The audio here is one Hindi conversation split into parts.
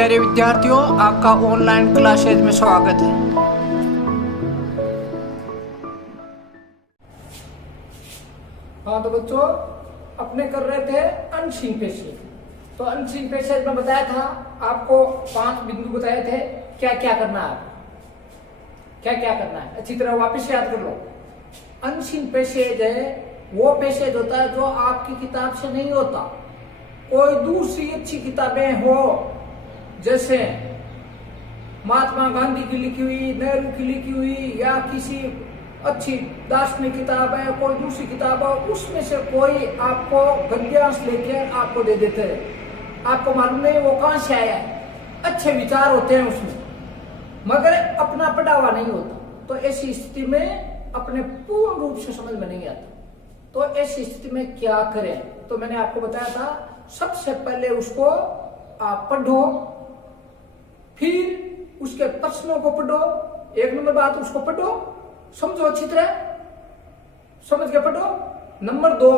प्यारे विद्यार्थियों, आपका ऑनलाइन क्लासेज में स्वागत है। हाँ तो बच्चों, अपने कर रहे थे अनसीन पैसेज। तो अनसीन पैसेज में बताया था आपको 5 बिंदु बताए थे, क्या क्या करना है, क्या क्या करना है। अच्छी तरह वापस याद कर लो। अनसीन पैसेज है वो पैसेज होता है जो आपकी किताब से नहीं होता, कोई दूसरी अच्छी किताबें हो, जैसे महात्मा गांधी की लिखी हुई, नेहरू की लिखी हुई, या किसी अच्छी दार्शनिक किताब है, कोई दूसरी किताब है, उसमें से कोई आपको गद्यांश लेके आपको दे देते हैं। आपको मालूम नहीं वो कहां से आया है, अच्छे विचार होते हैं उसमें, मगर अपना पढ़ावा नहीं होता। तो ऐसी स्थिति में अपने पूर्ण रूप से समझ में नहीं आता। तो ऐसी स्थिति में क्या करें, तो मैंने आपको बताया था, सबसे पहले उसको आप पढ़ो, फिर उसके प्रश्नों को पढ़ो। 1 नंबर बात उसको पढ़ो, समझो अच्छी तरह, समझ के पढ़ो। नंबर 2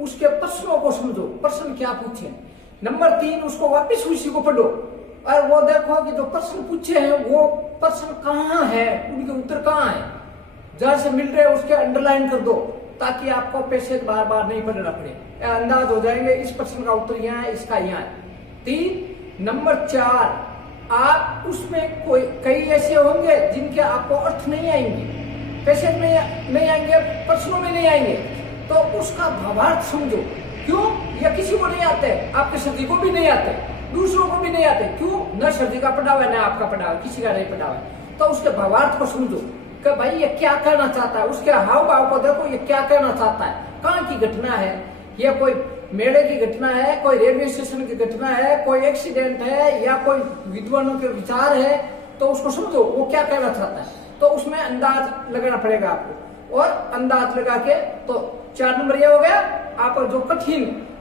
उसके प्रश्नों को समझो, प्रश्न क्या पूछे। नंबर 3 उसको वापस उसी को पढ़ो और वो देखो कि जो प्रश्न पूछे हैं वो प्रश्न कहाँ है, उनके उत्तर कहाँ है, जहां से मिल रहे हैं उसके अंडरलाइन कर दो, ताकि आपको पैसेज बार बार नहीं पढ़ना पड़े, अंदाज हो जाएंगे इस प्रश्न का उत्तर यहाँ है, इसका यहाँ है। 3 नंबर 4 आप उसमें कोई कई ऐसे होंगे जिनके आपको अर्थ नहीं आएंगे, पैसेज में नहीं आएंगे, प्रश्नों में नहीं आएंगे, तो उसका भावार्थ समझो। क्यों? या किसी को नहीं आते, आपके सर जी को भी नहीं आते, दूसरों को भी नहीं आते। क्यों? न सर जी का पढ़ा हुआ है, न आपका पढ़ा हुआ, किसी का नहीं पढ़ा हुआ है। तो उसके भावार्थ को समझो कि भाई ये क्या कहना चाहता है, उसके हाव भाव को देखो, ये क्या कहना चाहता है, कहाँ की घटना है, या कोई मेले की घटना है, कोई रेलवे स्टेशन की घटना है, कोई एक्सीडेंट है, या कोई विद्वानों के विचार है, तो उसको समझो वो क्या कहना चाहता है। तो उसमें अंदाज लगाना पड़ेगा आपको, और अंदाज लगा के तो 4 नंबर ये हो गया। आप जो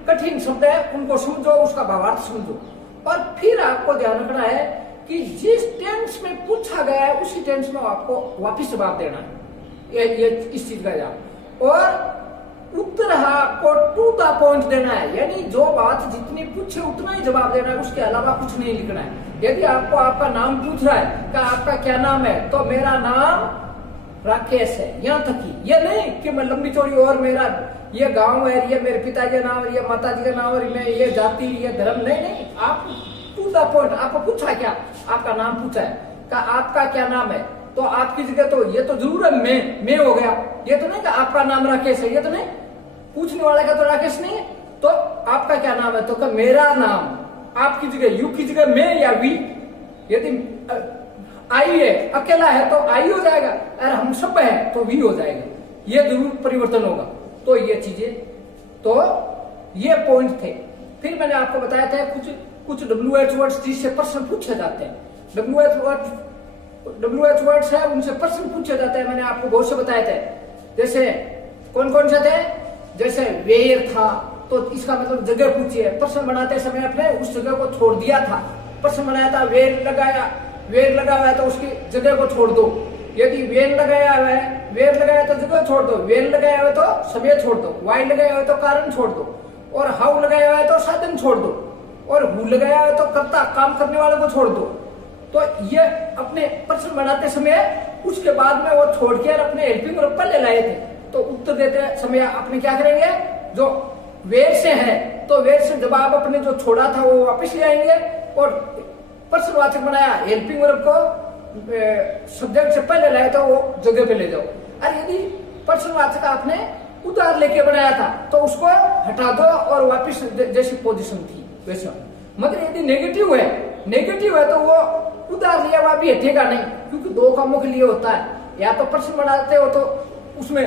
कठिन शब्द है उनको समझो, उसका भावार्थ समझो, और फिर आपको ध्यान रखना है कि जिस टेंस में पूछा गया है उसी टेंस में आपको वापिस जवाब देना है। ये इस चीज का जवाब, और उत्तर आपको टू द पॉइंट देना है, यानी जो बात जितनी पूछे उतना ही जवाब देना है, उसके अलावा कुछ नहीं लिखना है। यदि आपको आपका नाम पूछ रहा है कि आपका क्या नाम है, तो मेरा नाम राकेश है, यहाँ तक ही। ये नहीं कि मैं लंबी चौड़ी और मेरा ये गांव है, ये मेरे पिताजी का नाम है, ये माताजी का नाम है, मैं ये जाति, ये धर्म, नहीं। आप टू द पॉइंट, आपको पूछा क्या, आपका नाम पूछा है का आपका क्या नाम है, तो आपकी जगह तो ये तो जरूर है मैं हो गया, ये तो नहीं कि आपका नाम राकेश है, ये तो नहीं, पूछने वाले का तो राकेश नहीं है। तो आपका क्या नाम है, तो का मेरा नाम, आपकी जगह यू की जगह मैं या वी। यदि आई है, अकेला है तो आई हो जाएगा, अगर हम सब है तो वी हो जाएगा, ये जरूर परिवर्तन होगा। तो ये चीजें, तो ये पॉइंट थे। फिर मैंने आपको बताया था कुछ WH वर्ड्स जिससे प्रश्न पूछे जाते हैं। WH वर्ड्स है, उनसे प्रश्न पूछे जाते हैं। मैंने आपको बहुत से बताए थे, जैसे कौन कौन से थे, जैसे वेयर था, तो इसका मतलब जगह पूछी है। प्रश्न बनाते समय अपने उस जगह को छोड़ दिया था, प्रश्न बनाया था, वेयर लगा हुआ है तो उसकी जगह को छोड़ दो। यदि वेयर लगाया हुआ है तो जगह छोड़ दो, वेयर लगाया हुआ है तो समय छोड़ दो, वाई लगाया हुआ है तो कारण छोड़ दो, और हाउ लगाया हुआ है तो साधन छोड़ दो, और हु लगाया हुआ है तो कर्ता, काम करने वाले को छोड़ दो। तो ये अपने प्रश्न बनाते समय उसके बाद में वो छोड़ के अपने हेल्पिंग वर्ब पर ले लाए थे। तो उत्तर देते समय अपने क्या करेंगे, जो वेर से है तो वेर से जवाब अपने जो छोड़ा था वो वापस ले आएंगे, और प्रश्नवाचक बनाया, हेल्पिंग वर्ब को सब्जेक्ट से पहले लाए तो वो जगह पे ले जाओ। और यदि प्रश्नवाचक आपने उधार लेके बनाया था तो उसको हटा दो और वापस जैसी पोजीशन थी वैसे। मगर यदि नेगेटिव है तो वो उधार लिया हुआ भी हटेगा नहीं, क्योंकि 2 कामों के लिए होता है। या तो प्रश्न बनाते हो तो उसमें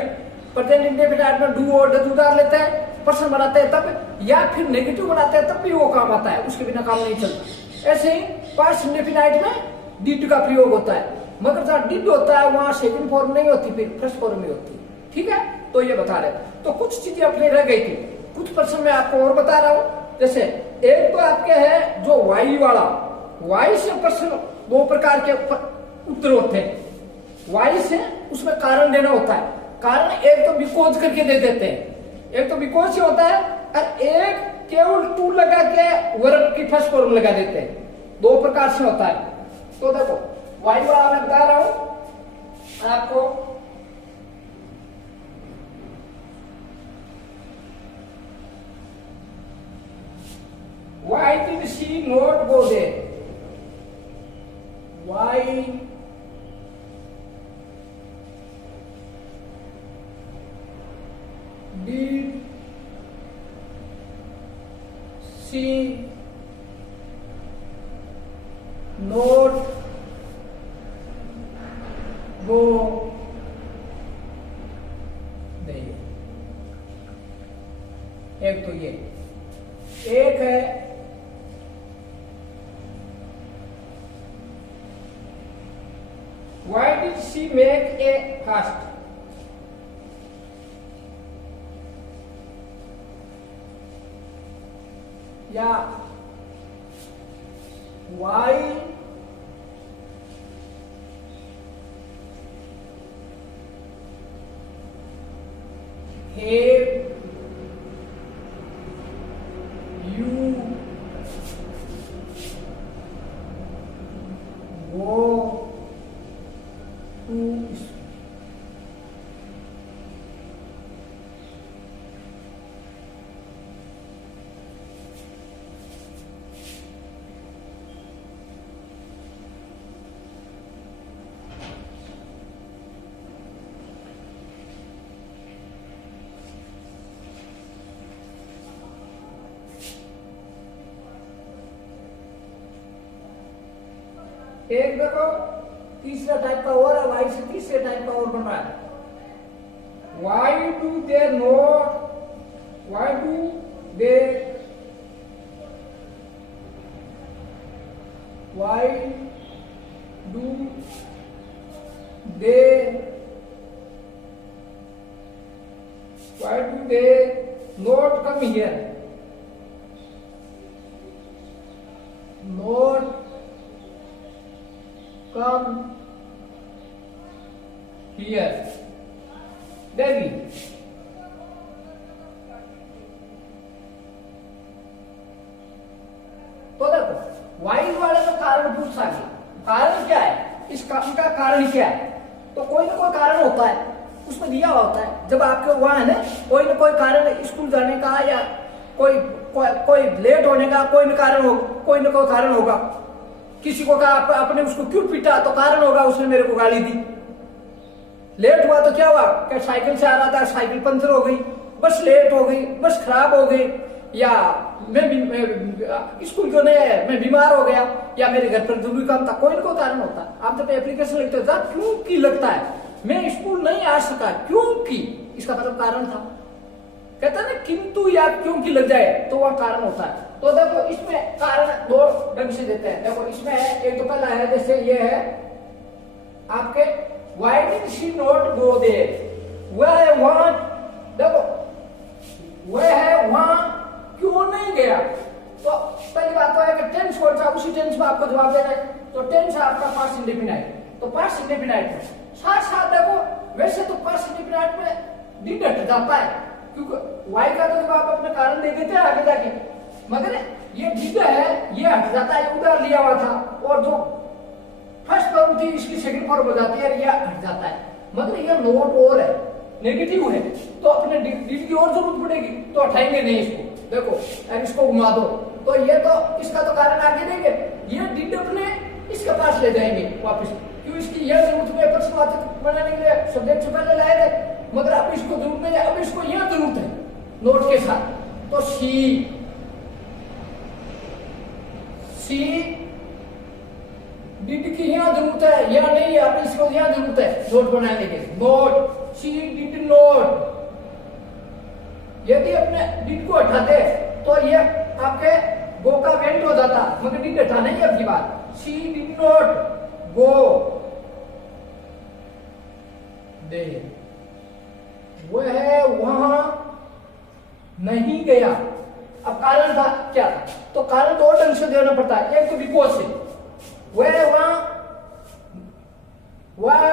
प्रेजेंट इंडेफिनिट में डू और डज उधार लेते हैं, प्रश्न बनाते हैं तब, या फिर नेगेटिव बनाते हैं तब भी वो काम आता है, उसके बिना काम नहीं चलता। ऐसे ही पास्ट इंडेफिनिट में डिड का प्रयोग होता है, मगर जहाँ डिड होता है वहां सेकंड फॉर्म नहीं होती, फिर फर्स्ट फॉर्म में होती है। ठीक है, तो ये बता रहे। तो कुछ चीजें अपने रह गई थी, कुछ प्रश्न में आपको और बता रहा हूं। जैसे एक तो आपके है जो वाई वाला, वाई से प्रश्न 2 प्रकार के उत्तर होते हैं। वाई से उसमें कारण देना होता है, कारण एक तो बिकॉज करके दे देते हैं, एक तो बिकॉज से होता है, और एक केवल टू लगा के वर्ब की फर्स्ट फॉर्म लगा देते हैं। दो प्रकार से होता है। तो देखो वाई वाला मैं बता रहा हूं आपको, why did she not go there? Why did she not go there? एक तो ये, एक है why did she make a fast? या why have you go to school? एक देखो तीसरा टाइप का और है, वाई से तीसरे टाइप का और बन रहा है। Why do they not, why do they, why do they, why do they not come here, not come here, Devi. तो देखो वाई वाले का कारण पूछा गया, कारण क्या है, इस काम का कारण क्या है? तो कोई ना कोई कारण होता है, उसमें दिया हुआ होता है। जब आपके वहां है ना कोई ना कोई कारण स्कूल जाने का, या कोई लेट होने का कोई ना कारण होगा, कोई ना कोई कारण होगा। किसी को कहा अपने उसको क्यों पीटा, तो कारण होगा उसने मेरे को गाली दी। लेट हुआ तो क्या हुआ, क्या साइकिल से आ रहा था, साइकिल पंचर हो गई, बस लेट हो गई, बस खराब हो गई, या मैं स्कूल क्यों नहीं आया, मैं बीमार हो गया, या मेरे घर पर जरूरी काम था, कोई ना कोई कारण होता है। आप जब एप्लीकेशन लिखते हो क्यों की लगता है, मैं स्कूल नहीं आ सका क्योंकि, इसका मतलब कारण था। कहता है ना किंतु या क्योंकि लग जाए तो वह कारण होता है। तो देखो इसमें कारण दो ढंग से देते हैं। देखो इसमें है, एक तो पहला है जैसे ये है आपके why did she not go there, वह वहां, देखो वह है वहां क्यों नहीं गया। तो पहली बात तो है कि टेंस कौन सा, उसी टेंस में आपको जवाब देना है। तो टेंस है आपका पास्ट इंडेफिनाइट, तो पास्ट इंडेफिनाइट में साथ साथ देखो वैसे तो पास्ट इंडेफिनाइट में डिड हट जाता है, क्योंकि वाई का तो जब आप अपने कारण दे देते हैं आगे जाके, मगर ये डिड है ये हट जाता है, उधर लिया हुआ था, और जो फर्स्ट फॉर्म थी इसकी सेकंड फॉर्म हो जाती है, ये हट जाता है। मगर ये नोट और है, नेगेटिव है, तो अपने डिड की और जरूरत पड़ेगी, तो हटाएंगे नहीं इसको। देखो अगर इसको घुमा दो तो ये तो इसका तो कारण आगे देंगे, ये डिड अपने इसके पास ले जाएंगे वापस, क्यों इसकी यह जरूरत है प्रश्नवाचक बनाने के लिए सब्जेक्ट से पहले लाए थे, मगर अब इसको जरूरत नहीं है, अब इसको यह जरूरत है नोट के साथ। तो सी डिड की यहां जरूरत है, यह नहीं है, अब इसको यहां जरूरत है नोट बनाने के। नोट सी डिड नोट, यदि अपने डिड को हटाते तो ये आपके गो का वेंट हो जाता, मगर डिड हटाना ही अपनी बात। सी डिड नॉट गो दे, वह वहां नहीं गया। अब कारण था क्या था, तो कारण दो ढंग से देना पड़ता है, एक तो बिकॉज से, वह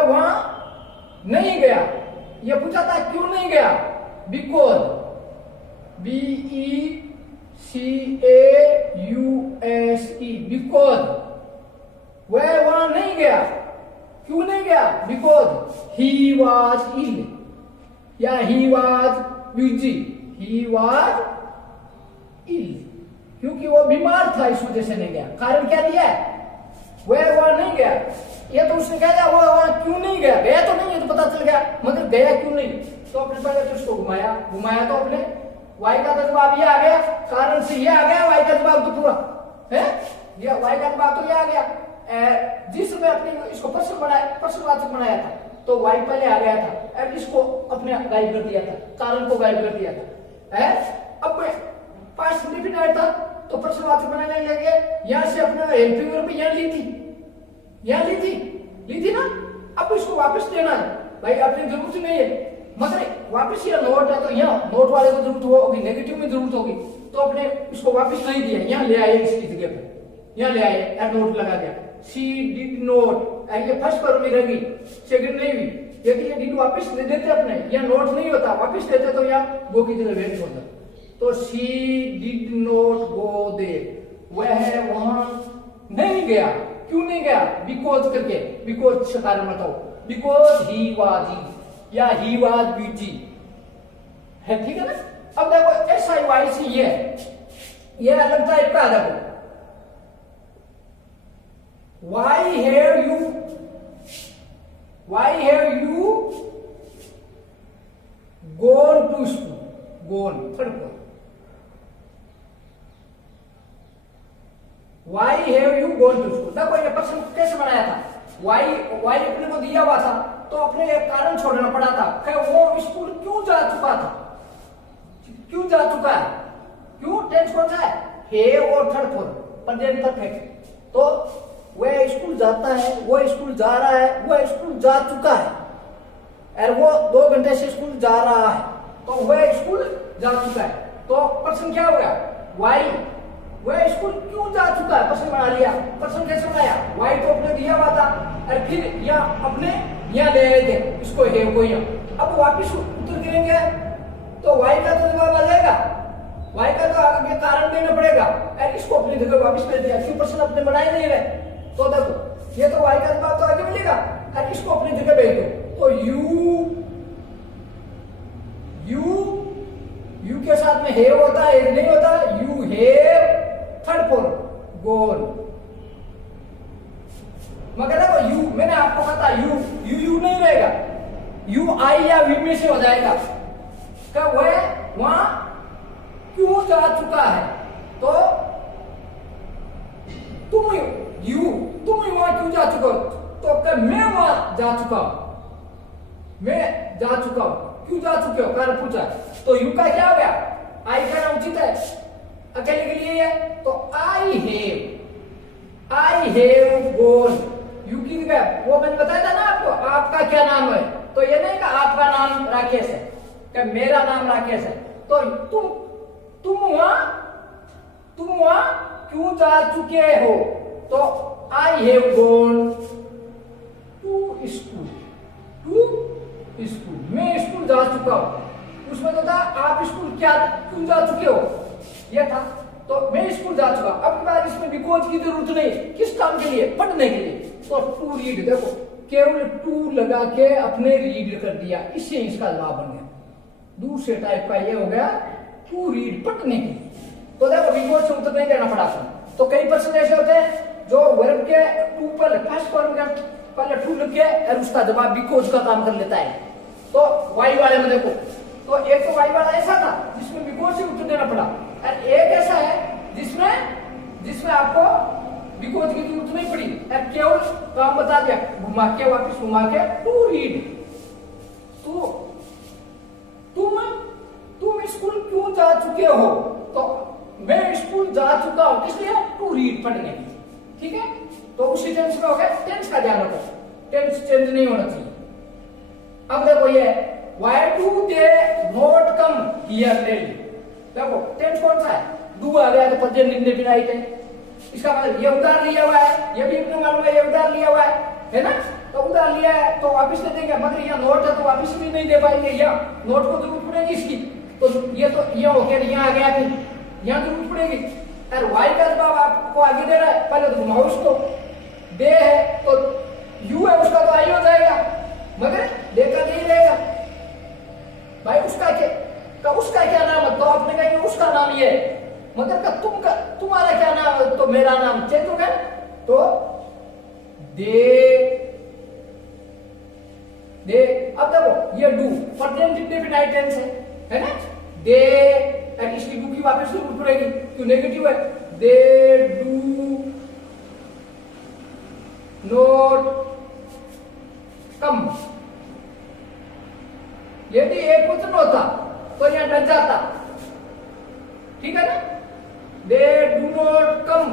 वहां नहीं गया, ये पूछा था क्यों नहीं गया, बिकॉज BE CAUSE, बिकॉज वह वहां नहीं गया। क्यों नहीं गया? बिकॉज ही वॉज इल या he was busy, he was ill, क्योंकि वो बीमार था, इस वजह से नहीं गया। कारण क्या दिया है? वह वहां नहीं गया। ये तो उसने कहा वो वहां क्यों नहीं गया? गया तो नहीं है तो पता चल गया, मगर गया क्यों नहीं? तो अपने पहले तो उसको घुमाया तो अपने वाई का जवाब ये आ गया, कारण से ये आ गया, वाई का जवाब तो पूरा है, ये वाई का जवाब तो ये आ गया। जिसमें अपने इसको प्रश्नवाचक बनाया था तो वाई पहले आ गया था, अब इसको अपने गायब कर दिया था, कारण को गायब कर दिया था। अब पास्ट इंडेफिनिट था तो प्रश्नवाचक बनाने लगे, यहां से अपने हेल्पिंग वर्ब यहां ली थी ना, अब इसको वापस देना है भाई, अपनी जरूरत नहीं है, मगर वापस ये नोट है तो यहाँ नोट वाले को जरूरत होगी, नेगेटिव में जरूरत होगी, तो अपने इसको वापस नहीं दिया, यहाँ ले आए, इसकी जगह पर यहाँ ले आए, नोट लगा दिया। शी डिड नोट, ये फर्स्ट पर में रहेगी, सेकंड नहीं हुई, यदि ये डिड वापस दे देते अपने, यहाँ नोट नहीं होता, वापस देते तो यहाँ गो की जगह वेट होता। तो she did not go there, वह वहां नहीं गया। क्यों नहीं गया? बिकॉज करके, बिकॉज से कारण बताओ, बिकॉज ही वाज इल या ही वाज बिजी है, ठीक है ना। अब देखो SIYC ये अलग टाइप का है। देखो why have you gone to school, gone third को, why have you gone to school। देखो ये प्रश्न कैसे बनाया था, why अपने को दिया हुआ था तो अपने एक कारण छोड़ना पड़ा था कि वो स्कूल क्यों जा चुका है, क्यों, टेंस कौन सा है, हे और थर्ड फॉर्म प्रेजेंट परफेक्ट। तो वह स्कूल जाता है, वो स्कूल जा रहा है, वो स्कूल जा चुका है, और वो 2 घंटे से स्कूल जा रहा है, तो वह स्कूल जा चुका है। तो प्रश्न क्या हो गया? वाई, वह स्कूल क्यों जा चुका है, प्रश्न बना लिया। प्रश्न कैसे बनाया? वाई तो अपने दिया हुआ था, और फिर यहाँ अपने यहाँ ले आए थे इसको, है को यहाँ, अब वापिस उत्तर गिरेंगे तो वाई का तो जवाब आ जाएगा, वाई का तो आगे कारण देना पड़ेगा, और इसको अपनी जगह वापिस कर दिया, क्यों प्रश्न अपने बनाए नहीं रहे। तो देखो ये तो वाई का जवाब तो आगे मिलेगा, और इसको अपनी जगह भेज दो। तो यू के साथ में हैव होता है, नहीं होता, यू हैव थर्ड फॉर्म गोन, मगर देखो यू, मैंने आपको पता यू नहीं रहेगा, यू आई या वी में से हो जाएगा, क्या वह वहां क्यों जा चुका है, तो तुम वहां क्यों जा चुका हो, तो क्या मैं वहां जा चुका हूं, क्यों जा चुके हो, कारण पूछा, तो यू का क्या हो गया, आई का नाम उचित है, अकेले के लिए है, तो आई हैव गोन, यू की जगह वो मैंने बताया था ना आपको, आपका क्या नाम है, तो ये नहीं का आपका नाम राकेश है, क्या मेरा नाम राकेश है, तो तुम वहां क्यों जा चुके हो, तो I have gone to school, मैं स्कूल जा चुका हूं, उसमें तो था आप स्कूल क्यों जा चुके हो, यह था, तो मैं स्कूल जा चुका। अब की बार इसमें बिकॉज की जरूरत नहीं, किस काम के लिए, पढ़ने के लिए, तो टू रीड, देखो केवल टू लगा के अपने रीड कर दिया, इससे इसका जवाब बन गया। दूसरे टाइप का ये हो गया टू रीड, पढ़ने के लिए, तो देखो बिकॉज से उत्तर नहीं देना पड़ा था। तो कई प्रश्न ऐसे होते हैं जो वर्ब के टू पर फर्स्ट फॉर्म का पहले टू लिख के और उसका जवाब बिकॉज का काम कर लेता है। तो वाई वाले में देखो, तो एक तो वाई वाला ऐसा था जिसमें बिकॉज से उत्तर देना पड़ा, और एक ऐसा है जिसमें आपको बिकॉज की जरूरत नहीं पड़ी, केवल काम बता दिया, घुमा के टू रीड। तो तुम स्कूल क्यों जा चुके हो, तो मैं स्कूल जा चुका हूं, किस लिए, टू रीड, पढ़ने के लिए, ठीक है। तो उसी टेंस में हो गया, टेंस का ध्यान रखो, टेंस चेंज नहीं होना चाहिए। अब देखो ये why do they not come here daily, देखो टेंस कौन सा है, डू आ गया तो प्रेजेंट इंडेफिनिट है, इसका मतलब ये उधार लिया हुआ है, ये भी अपने मालूम है ये उधार लिया हुआ है ना, तो उधार लिया है तो वापस दे देंगे, मगर यहाँ नोट है तो वापस भी नहीं दे पाएंगे, यहाँ नोट को जरूरत पड़ेगी इसकी, तो ये हो गया, यहाँ आ गया फिर यहाँ जरूरत पड़ेगी। और वाई का जवाब आपको आगे दे रहा है, पहले तो घुमाओ उसको। दे है तो यू है, उसका तो आई हो जाएगा, मगर दे का नहीं रहेगा भाई। उसका क्या नाम है, तो आपने कहा उसका नाम ये है, मगर का तुम्हारा क्या नाम है, तो मेरा नाम चेंज हो गया। तो दे अब देखो ये डू प्रेजेंट इंडेफिनाइट टेंस है ना। दे इसकी डू की वापस जरूरत पड़ेगी, क्यों नेगेटिव है। They do not come. यदि एक वचन होता तो यहां डर जाता, ठीक है ना। They do not come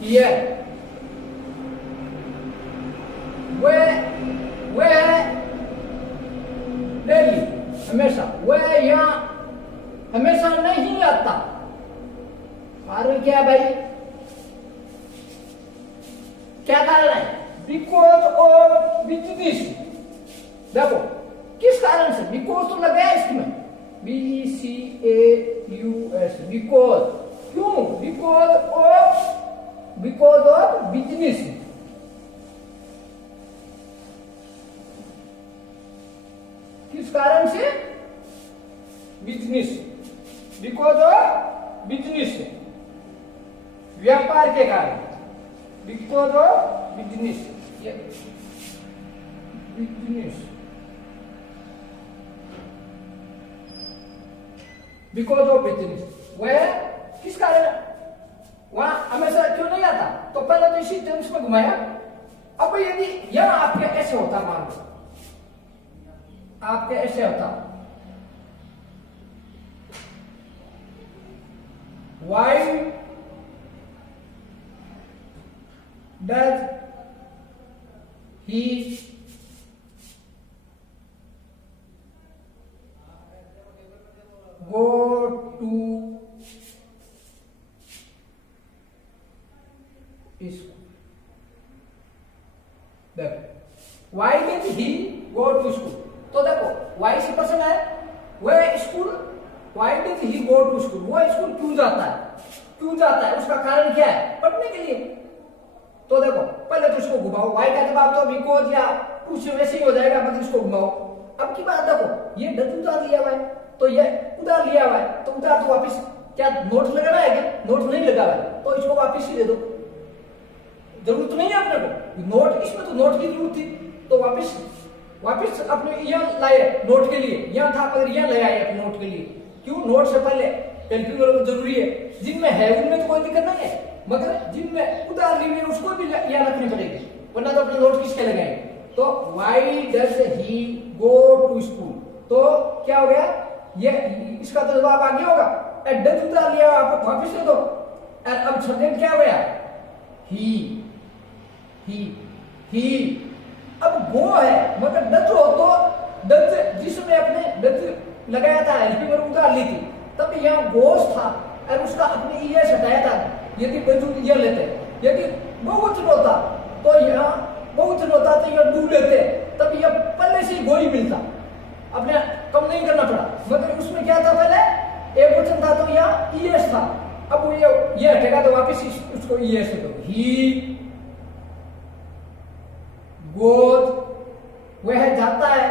here, way daily हमेशा, वह यहां हमेशा नहीं आता। कारण क्या है भाई, क्या कारण है, बिकॉज ऑफ बिजनेस। देखो किस कारण से, बिकॉज तो लगा है इसमें, BCAUS, बिकॉज। क्यों, बिकॉज ऑफ बिजनेस। किस कारण से, बिजनेस, बिकॉज ऑफ बिजनेस, व्यापार के कारण, because of business, business, because of business. वह किस कारण, वहां हमेशा क्यों नहीं आता, तो पहले तो इसी टेंस में घुमाया। अब यदि यह आपके ऐसे होता, मान लो आपके ऐसे होता, why does he go to school? देखो, why did he go to school? तो देखो why से प्रश्न है, वह school, why did he go to school, वो स्कूल क्यों जाता है, उसका कारण क्या है, पढ़ने के लिए। तो देखो पहले तो इसको घुमाओ, why का जवाब तो बिकॉज या कुछ वैसे ही हो जाएगा, मतलब इसको घुमाओ। अब की बात देखो, ये डच उधार लिया हुआ है, तो ये उधार लिया हुआ है, तो उधार तो वापिस, क्या नोट लगाना है क्या, नोट नहीं लगा हुआ है, तो इसको वापिस ही दे दो, जरूरत नहीं है अपने को नोट, इसमें तो नोट की जरूरत थी, तो वापिस अपने यहाँ लाए नोट के लिए, यहाँ था मगर यहाँ ले आए नोट के लिए। क्यों, नोट से पहले हेल्पिंग वर्ब जरूरी है, जिनमें है उनमें तो कोई दिक्कत नहीं है, मगर जिनमें उधार ली हुई उसको भी यहाँ रखनी पड़ेगी, वरना तो अपने नोट किसके लगाए। तो why does he go to school, तो क्या हो गया, ये इसका तो जवाब आगे होगा, डज उधार लिया आप वापिस दे दो। अब सब्जेक्ट क्या हो गया, ही। अब गो है, मगर डच हो तो डच, जिसमें अपने डच लगाया था, हेल्पिंग वर्ब उधार ली थी, तब यहाँ गोस था और उसका अपने ईएस हटाया था, यदि वजूद ये लेते। यदि बहुवचन होता तो यहाँ बहुवचन होता तो यह डू लेते, तब यह पहले से ही गो ही मिलता, अपने कम नहीं करना पड़ा। मगर उसमें क्या था, पहले एक वचन था तो यहाँ ईएस था, अब ये हटेगा तो वापिस उसको ईएस दो। ही गोज, वह जाता है,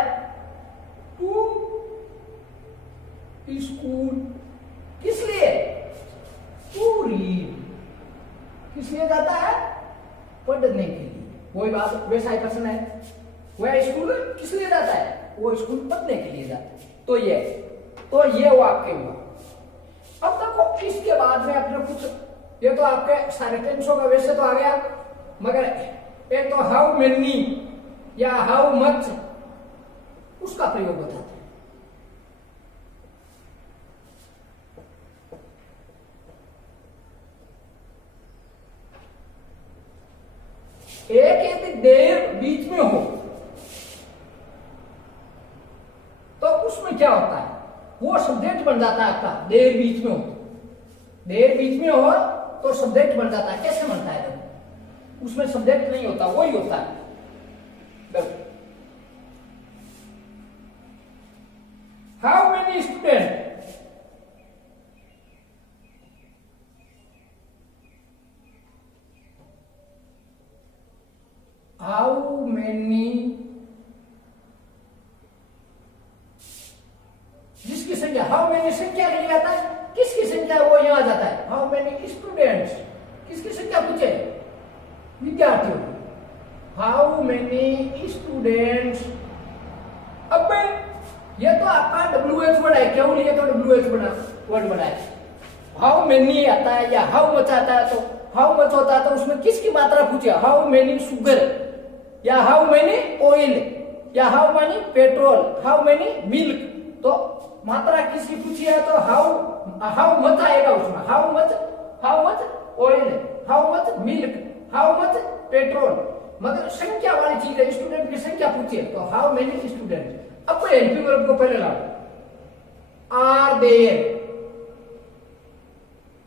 टू स्कूल, किस लिए, टू रीड, किस लिए जाता है, पढ़ने के लिए। वही बात, वैसा ही प्रश्न है, वह स्कूल किस लिए जाता है, वो स्कूल पढ़ने के लिए जाता है। तो ये वो आपके हुआ। अब देखो इसके बाद में अपने कुछ, ये तो आपके सारे टेंसों का वैसे तो आ गया, मगर एक तो हाउ मेनी या हाउ मच, उसका प्रयोग बताते हैं। एक यदि देर बीच में हो तो उसमें क्या होता है, वो सब्जेक्ट बन जाता है आपका। देर बीच में हो तो सब्जेक्ट बन जाता है। कैसे बनता है, उसमें सब्जेक्ट नहीं होता, वही होता है। हाउ मेनी स्टूडेंट, मेनी संख्या के लिए आता है, किसकी संख्या है वो यहाँ आ जाता है। हाउ मेनी स्टूडेंट्स, किसकी संख्या पूछे, विद्यार्थियों की। हाउ मेनी स्टूडेंट्स, अब ये तो आपका WH वर्ड है, क्यों लिए तो WH वर्ड बना है। हाउ मेनी आता है या हाउ मच आता है, तो हाउ मच होता है तो उसमें किसकी मात्रा पूछे, हाउ मेनी शुगर या हाउ मेनी ऑयल या how many petrol, how many milk, तो मात्रा किसकी पूछी है तो हाउ मच आएगा उसमें। How much oil, how much milk, how much petrol, मतलब संख्या वाली चीज है, स्टूडेंट की संख्या पूछी है तो हाउ मेनी स्टूडेंट। अब हेल्पिंग वर्ब को पहले लाओ, आर देयर,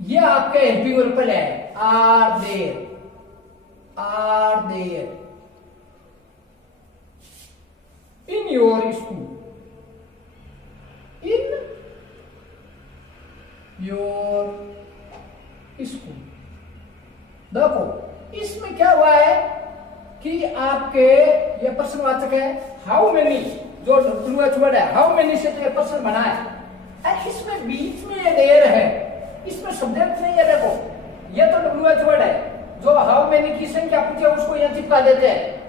ये आपके हेल्पिंग वर्ब पहले है, are there in your school, in your school. देखो इसमें क्या हुआ है कि आपके ये प्रश्नवाचक है, हाउ मेनी जो WH वर्ड है, हाउ मेनी से तो ये प्रश्न बना है, और इसमें बीच में ये देर है, इसमें सब्जेक्ट नहीं है। देखो ये तो WH वर्ड है, जो हाउ मेनी की संख्या पूछे उसको यहाँ चिपका देते हैं।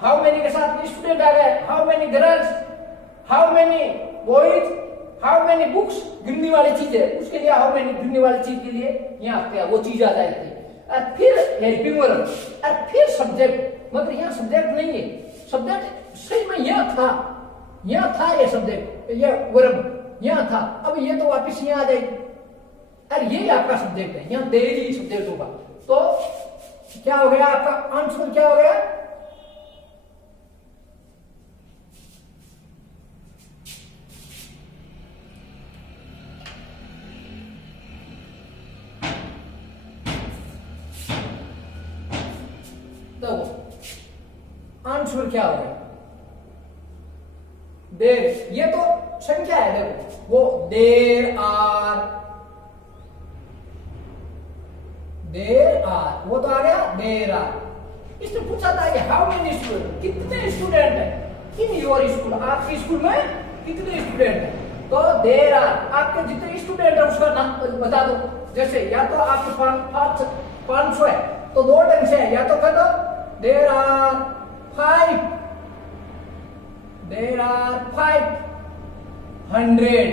हाउ मेनी के साथ स्टूडेंट आ गए, how many girls, how many boys, how many books, गिनने वाली चीज है उसके लिए, हाउ मेनी गिनने वाली चीज के लिए यहाँ पे वो चीज आ जाती है। और फिर हेल्पिंग वर्ब और फिर सब्जेक्ट, मतलब यहाँ सब्जेक्ट नहीं है, सब्जेक्ट सही में यहाँ था ये सब्जेक्ट, ये वर्ब यहाँ था, अब ये तो वापस यहाँ आ जाएगी, और ये आपका सब्जेक्ट है, यहाँ देर ही सब्जेक्ट होगा। तो क्या हो गया आपका आंसर, क्या हो गया, तो आंसर क्या हो गया, देर, ये तो संख्या है, देखो वो देर आर, वो तो आ गया देर आर। इसने पूछा था कि हाउ मेनी स्टूडेंट, कितने स्टूडेंट है इन योर स्कूल, आपके स्कूल में कितने स्टूडेंट है, तो देर आर, आपके जितने स्टूडेंट है उसका नाम बता दो। जैसे या तो आपके 500 है तो दो ढंग से है, या तो कह दो there are 500, HUNDRE,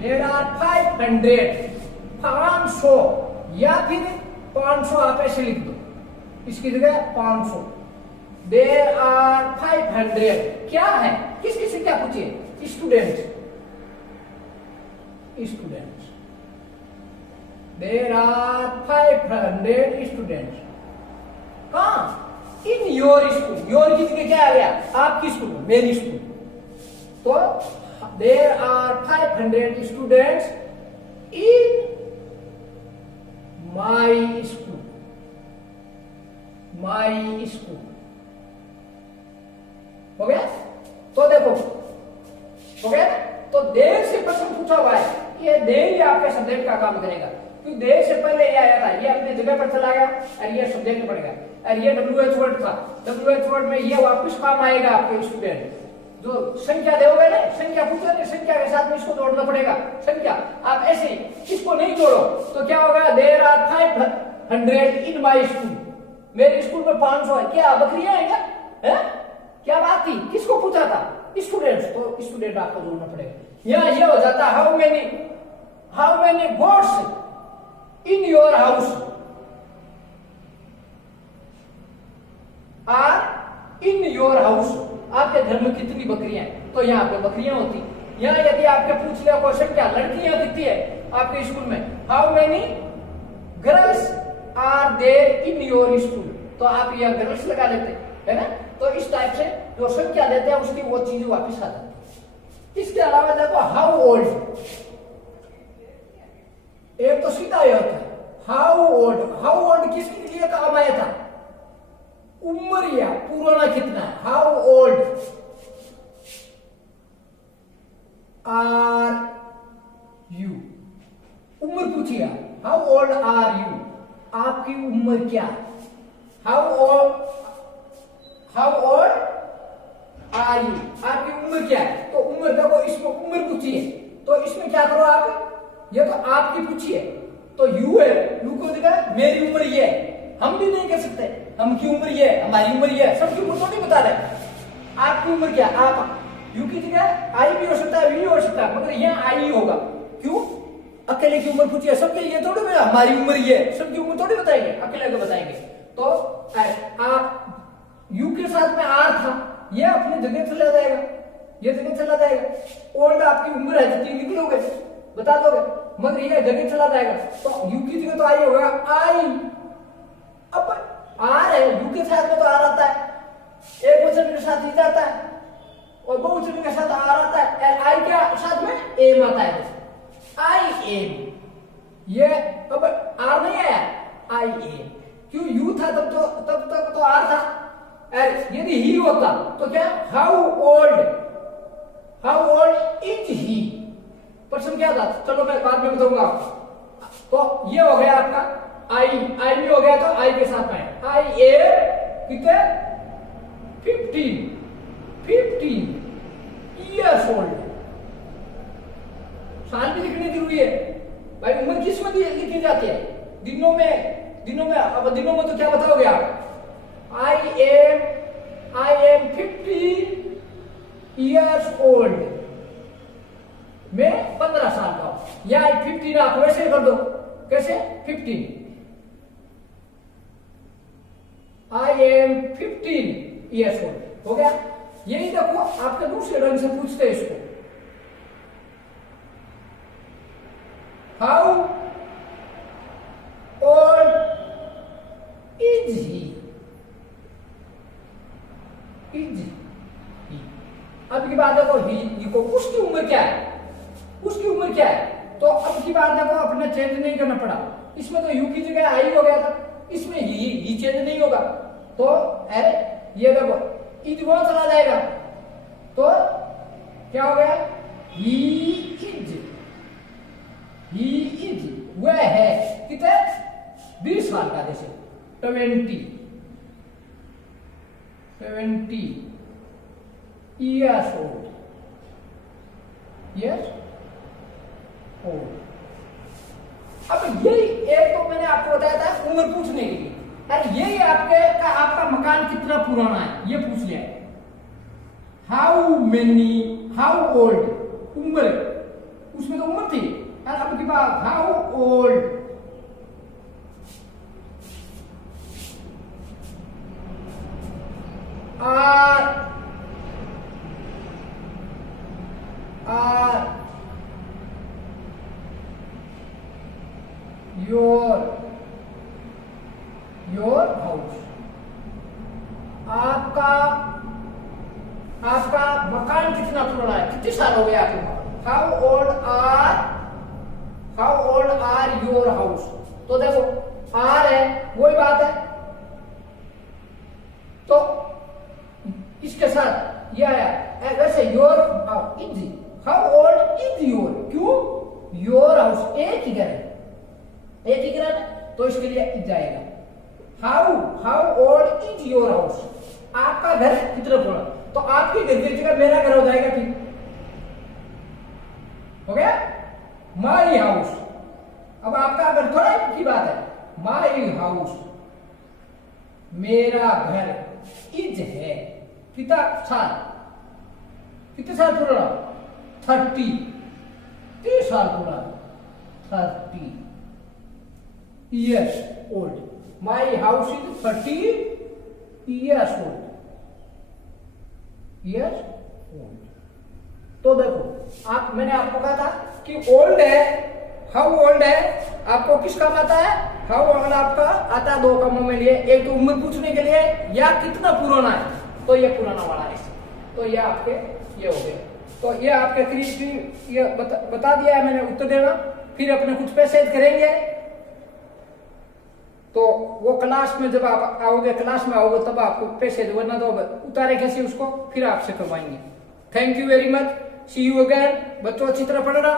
there are 500, या फिर 500 आप ऐसे लिख दो, इसकी जगह 500, देर आर 500, क्या है, किसकी संख्या पूछिए, स्टूडेंट्स, देर आर 500 स्टूडेंट्स। कहाँ, इन योर स्कूल, योर की जगह क्या आ गया, आपकी स्कूल, मेरी स्कूल, तो there are 500 students in my school, हो गया। तो देखो हो गया, तो देर से प्रश्न पूछा हुआ है कि ये देर ही आपके सब्जेक्ट का काम करेगा, क्योंकि देर से पहले ये आया था, ये अपनी जगह पर चला गया और ये सब्जेक्ट बन गया, और ये WH वर्ड था, WH वर्ड में ये वापस काम आएगा आपके स्टूडेंट, जो संख्या दोगे ना, संख्या पूछोगे, संख्या के साथ में इसको जोड़ना पड़ेगा, संख्या आप ऐसे इसको नहीं जोड़ो तो क्या होगा, there are 500 in my school, मेरे स्कूल में 500 है, क्या बकरियां है क्या, है क्या बात थी, किसको पूछा था, स्टूडेंट्स, तो स्टूडेंट आपको जोड़ना पड़ेगा। यहाँ ये हो जाता है how many goats in your house are in your house, आपके घर में कितनी बकरियां हैं, तो यहाँ पे बकरियां होती। यहाँ यदि आपके पूछ लिया क्वेश्चन क्या लड़कियां दिखती है आपके स्कूल में, how many girls are there in your school, तो आप यहाँ गर्ल्स लगा लेते है ना, तो इस टाइप से जो संख्या देते हैं उसकी वो चीज वापिस आ जाती है। इसके अलावा देखो हाउ ओल्ड, एक तो सीधा ये होता है हाउ ओल्ड किसके लिए काम आया था, उम्र या पुराना कितना है, हाउ ओल्ड आर यू, उम्र पूछिए, हाउ ओल्ड आर यू, आपकी उम्र क्या है, हाउ ओल्ड आर यू, आपकी उम्र क्या है। तो उम्र देखो, इसमें उम्र पूछी है, तो इसमें क्या करो आप, ये तो आपकी पूछी है, तो यू है, यू को देखा मेरी उम्र ये है। हम भी नहीं कह सकते हम की उम्र ये है, हमारी उम्र ये है, सबकी उम्र तो नहीं बता रहे। आपकी उम्र क्या, आप यू की जगह आई भी हो सकता है, वी हो सकता है, मगर यहाँ आई होगा। क्यों, अकेले की उम्र पूछी है, सबके ये थोड़ी बताया हमारी उम्र ये, सबकी उम्र थोड़ी बताएंगे, अकेले को बताएंगे। तो आप यू के साथ में आर था, ये अपनी जगह चला जाएगा, ये जगह चला जाएगा। ओल्ड आपकी उम्र है जितनी निकलोगे बता दोगे, मगर ये जगह चला जाएगा, तो यू की जगह तो आई होगा आई। अब आर है, यू के साथ में तो आर आता है, एक वचन के साथ ही जाता है और बहुवचन के साथ आर आता है, आई के साथ में एम आता है, आई एम। ये अब आर नहीं आया, आई एम, क्यों यू था तब तक तो आर था। यदि ही होता तो क्या, हाउ ओल्ड इज ही, प्रश्न क्या था, चलो मैं बाद में बताऊंगा आपको। तो ये हो गया आपका आई भी हो गया, तो आई के साथ में आई एम कितने 15 इयर्स ओल्ड। साल भी लिखने जरूरी है भाई, उम्र किस में लिखी जाती है, दिनों में। अब दिनों में तो क्या बताओगे आप, आई एम 15 इयर्स ओल्ड, मैं 15 साल का हूं, या 15 आप वैसे कर दो, कैसे 15, आई एम 15 इयर्स ओल्ड हो गया। यही देखो आपके दूसरे ढंग से पूछते हैं इसको, हाउ ओल्ड इज ही, अब की बात देखो, ही को उसकी उम्र क्या है, तो अब की बात देखो अपने चेंज नहीं करना पड़ा, इसमें तो यू की जगह आई हो गया था, इसमें ही चेंज नहीं होगा, तो अरे ये देखो इज वहां चला जाएगा, तो क्या हो गया, ही इज वह है कितने 20 साल का, जैसे 70 years old, अब यही एक तो मैंने आपको बताया था उम्र पूछने के लिए, अरे यही आपका मकान कितना पुराना है ये पूछ लिया। हाउ ओल्ड, उम्र, उसमें तो उम्र थी, और अब की बात how old are your house, आपका मकान कितना पुराना है, कितने साल हो गए आपके, how old are your house. तो देखो आर है, वही बात है, तो इसके साथ यह आया, वैसे your is, how old is your, क्यों योर हाउस एक ही घर है, तो इसके लिए इज जाएगा। How old is your house, आपका घर कितना पुराना, तो आपके घर की जगह मेरा घर हो जाएगा, ठीक हो गया। माई हाउस, अब आपका घर थोड़ा की बात है, माई हाउस मेरा घर इज है कितना साल, कितने साल पुराना, 30 साल पुराना, 30 years old, my house is 30 years old, तो देखो मैंने आपको कहा था कि ओल्ड है, हाउ ओल्ड है आपको किस काम आता है, हाउ ओल्ड आपका आता है दो कामों में लिए, एक तो उम्र पूछने के लिए या कितना पुराना है, तो ये पुराना वाला है, तो ये आपके ये हो गए। तो ये आपके करीब ये बता दिया है मैंने उत्तर देना, फिर अपने कुछ पैसे करेंगे, तो वो क्लास में जब आप आओगे, क्लास में आओगे तब आपको पैसे वरना तो उतारे कैसे उसको, फिर आपसे करवाएंगे। Thank you very much, see you again. बच्चों अच्छी तरह पढ़ना।